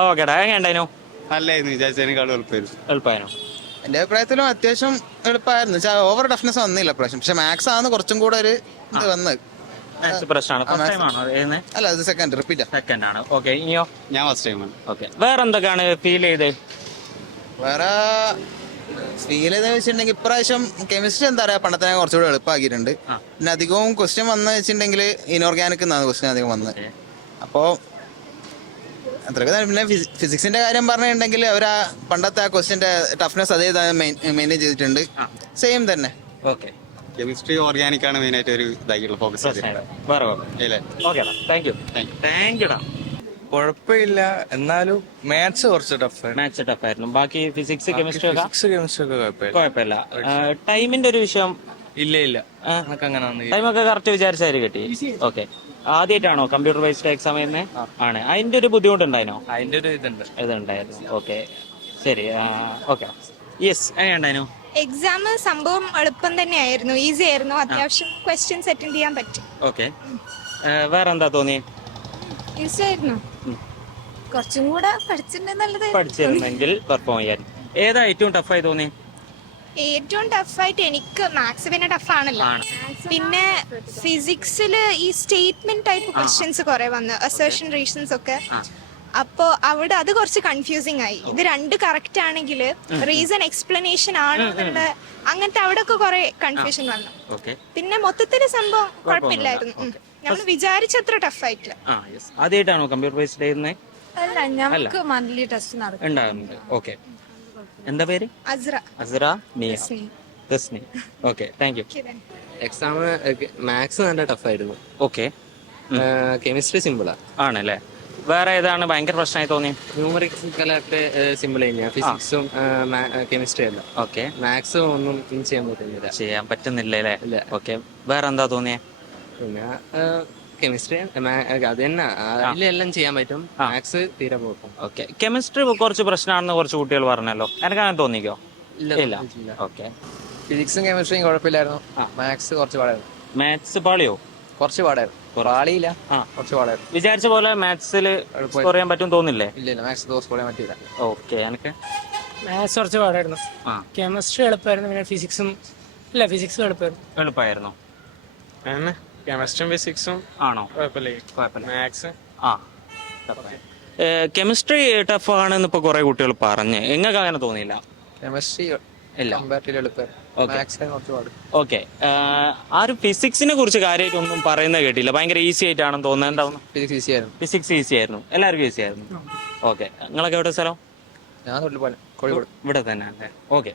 ഓക്കേടാ, എങ്ങനെ ഉണ്ടായിരുന്നു? നല്ലായിരുന്നു, വിചാരിച്ചതിനേക്കാളും എളുപ്പമായിരുന്നു. എളുപ്പമായിരുന്നു. എന്റെ അഭിപ്രായത്തിലും അത്യാവശ്യം എളുപ്പമായിരുന്നു. ഓവർ ടഫ്നെസ് വന്നില്ല പ്രാവശ്യം. പക്ഷെ മാത്സ് ആണ് കുറച്ചും കൂടെ ഒരു ഇത് വന്നത്. മാത്സ് പ്രശ്നമാണ്. ഫസ്റ്റ് ടൈം ആണോ എഴുതുന്നത്? അല്ല, അത് സെക്കൻഡ് റിപ്പീറ്റാ. സെക്കൻഡ് ആണ്. ഓക്കെ, ഇനിയോ? ഞാൻ ഫസ്റ്റ് ടൈമാണ്. ഓക്കെ, വേറെ എന്തൊക്കെയാണ് ഫീൽ ചെയ്ത്? വേറെ ഫീൽ ചെയ്തെന്ന് വെച്ചിട്ടുണ്ടെങ്കിൽ ഇപ്രാവശ്യം കെമിസ്ട്രി എന്താ പറയാ പണ്ടത്തെ കുറച്ചുകൂടെ എളുപ്പമാക്കിയിട്ടുണ്ട്. പിന്നെ അധികവും ക്വസ്റ്റ്യൻ വന്നു വെച്ചിട്ടുണ്ടെങ്കിൽ ഇനോർഗാനിക് എന്നാണ് ക്വസ്റ്റ്യൻ അധികം വന്നത്. അപ്പോൾ അത്രയൊക്കെ തന്നെ. പിന്നെ ഫിസിക്സിന്റെ കാര്യം പറഞ്ഞിട്ടുണ്ടെങ്കിൽ അവർ ആ പണ്ടത്തെ ആ ക്വസ്റ്റ്യന്റെ ടഫ്നെസ് അതേ മെയിൻറ്റെയിൻ ചെയ്തിട്ടുണ്ട്. സെയിം തന്നെ. ഓക്കെ, കെമിസ്ട്രി ഓർഗാനിക് ആണ് മെയിൻ ആയിട്ട് ഒരു ഇതായിട്ടുള്ള ഫോക്കസ് വേറെ അല്ലേ? Okay, thank U. താങ്ക് യുടാ. കുഴപ്പമില്ല, എന്നാലും മാത്സ് കുറച്ച് ടഫ്. മാത്സ് ടഫ് ആയിരുന്നു. ബാക്കി ഫിസിക്സ്, കെമിസ്ട്രി ഒക്കെ കെമിസ്ട്രി ഒക്കെ കുഴപ്പമില്ല. ടൈമിന്റെ ഒരു വിഷയം ഇല്ല അങ്ങനെ ടൈമൊക്കെ കറക്റ്റ് വിചാരിച്ചാൽ കിട്ടി. ഓക്കെ, ആദ്യമായിട്ടാണോ കമ്പ്യൂട്ടർ ബേസ്ഡ് എക്സാം ആണ്? അതിന്റെ ഒരു ബുദ്ധിമുട്ടുണ്ടായിരുന്നോ? അതിന്റെ ഒരു ഇതുണ്ടായിരുന്നു. ഓക്കെ, ശരി. ഓക്കെ, യെസ്, എങ്ങനെയുണ്ടായിരുന്നു? എക്സാം സംഭവം എളുപ്പം തന്നെയായിരുന്നു, ഈസി ആയിരുന്നു. അത്യാവശ്യം ക്വസ്റ്റ്യൻസ് അറ്റൻഡ് ചെയ്യാൻ പറ്റും. ഓക്കെ, വേറെ എന്താ തോന്നി? ഈസി ആയിരുന്നു. കുറച്ചും കൂടെ പഠിച്ചിരുന്നെങ്കിൽ പെർഫോം ചെയ്യാൻ. ഏതാ ഏറ്റവും ടഫായി തോന്നി? ഏറ്റവും ടഫായിട്ട് എനിക്ക് മാത്സ് പിന്നെ ടഫാണല്ലോ. പിന്നെ ഫിസിക്സിൽ ഈ സ്റ്റേറ്റ്മെന്റ് ടൈപ്പ് ക്വസ്റ്റ്യൻസ് കുറെ വന്നു, അസേർഷൻ റീസൺസ് ഒക്കെ. അപ്പോ അവിടെ അത് കുറച്ച് കൺഫ്യൂസിങ് ആയി. ഇത് രണ്ട് കറക്റ്റ് ആണെങ്കിൽ റീസൺ എക്സ്പ്ലനേഷൻ ആണോ എന്നുള്ള അങ്ങനത്തെ അവിടെ ഒക്കെ കുറെ കൺഫ്യൂഷൻ വന്നു. പിന്നെ മൊത്തത്തില് സംഭവം കുഴപ്പമില്ലായിരുന്നു. നമ്മൾ വിചാരിച്ചത്ര ടഫായിട്ടില്ല. ആദ്യമായിട്ടാണോ കമ്പ്യൂട്ടർ ബേസ്ഡ് ചെയ്യുന്നത്? അല്ല, ഞങ്ങൾക്ക് മന്ത്ലി ടെസ്റ്റ് ഉണ്ടാകുന്നുണ്ട്. ഓക്കെ, എന്താ പേര്? Asra Tasni. Okay, thank you. Exam maths നല്ല ടഫായിരുന്നു. ഓക്കെ, കെമിസ്ട്രി സിമ്പിളാ ആണല്ലേ? വേറെ ഏതാണ് ഭയങ്കര പ്രശ്നമായി തോന്നി? ന്യൂമറിക്കലൊക്കെ സിമ്പിൾ തന്നെയാണ്. ഫിസിക്സും കെമിസ്ട്രി അല്ല. ഓക്കെ, മാത്സും ഒന്നും ചെയ്യാൻ പറ്റുന്നില്ല അല്ലേ? ഓക്കെ, വേറെ എന്താ തോന്നിയേ? പിന്നെ കെമിസ്ട്രി അത് തന്നെ, അതിലെല്ലാം ചെയ്യാൻ പറ്റും. മാത്സ് തീരെ പോകും. ഓക്കെ, കെമിസ്ട്രി കുറച്ച് പ്രശ്നമാണെന്ന് കുറച്ച് കുട്ടികൾ പറഞ്ഞല്ലോ, എനിക്ക് അങ്ങനെ തോന്നിക്കോ? ഇല്ല. ഓക്കെ, ഫിസിക്സും കെമിസ്ട്രിയും കുഴപ്പമില്ലായിരുന്നു. മാത്സ് കുറച്ച് പാടായിരുന്നു. മാത്സ് പാളിയോ? കുറച്ച് പാടായിരുന്നു. പാളിയില്ല, കുറച്ച് പാടായിരുന്നു. വിചാരിച്ച പോലെ മാത്സിൽ സ്കോർ ചെയ്യാൻ പറ്റും തോന്നില്ലേ? ഇല്ല, മാത്സ് സ്കോർ ചെയ്യാൻ പറ്റില്ല. ഓക്കെ, എനിക്ക് മാത്സ് കുറച്ച് പാടായിരുന്നു. കെമിസ്ട്രി എളുപ്പമായിരുന്നു. പിന്നെ ഫിസിക്സ് എളുപ്പമായിരുന്നു. കെമിസ്ട്രിയും ഫിസിക്സും ആണോ? കുഴപ്പമില്ല. മാത്സ് കെമിസ്ട്രി ടഫ് ആണെന്ന് ഇപ്പൊ കുറെ കുട്ടികൾ പറഞ്ഞ്, നിങ്ങൾക്ക് അങ്ങനെ തോന്നിയില്ല? കെമിസ്ട്രി ഓക്കെ, ആരും ഫിസിക്സിനെ കുറിച്ച് കാര്യമായിട്ട് ഒന്നും പറയുന്നത് കേട്ടില്ല. ഭയങ്കര ഈസി ആയിട്ടാണെന്ന് തോന്നുന്നത്. എന്താ? ഫിസിക്സ് ഈസി ആയിരുന്നു, എല്ലാവർക്കും ഈസി ആയിരുന്നു. ഓക്കെ, നിങ്ങളൊക്കെ എവിടെ സ്ഥലം? ഞാൻ കോഴിക്കോട്. ഇവിടെ തന്നെ അല്ലേ? ഓക്കെ.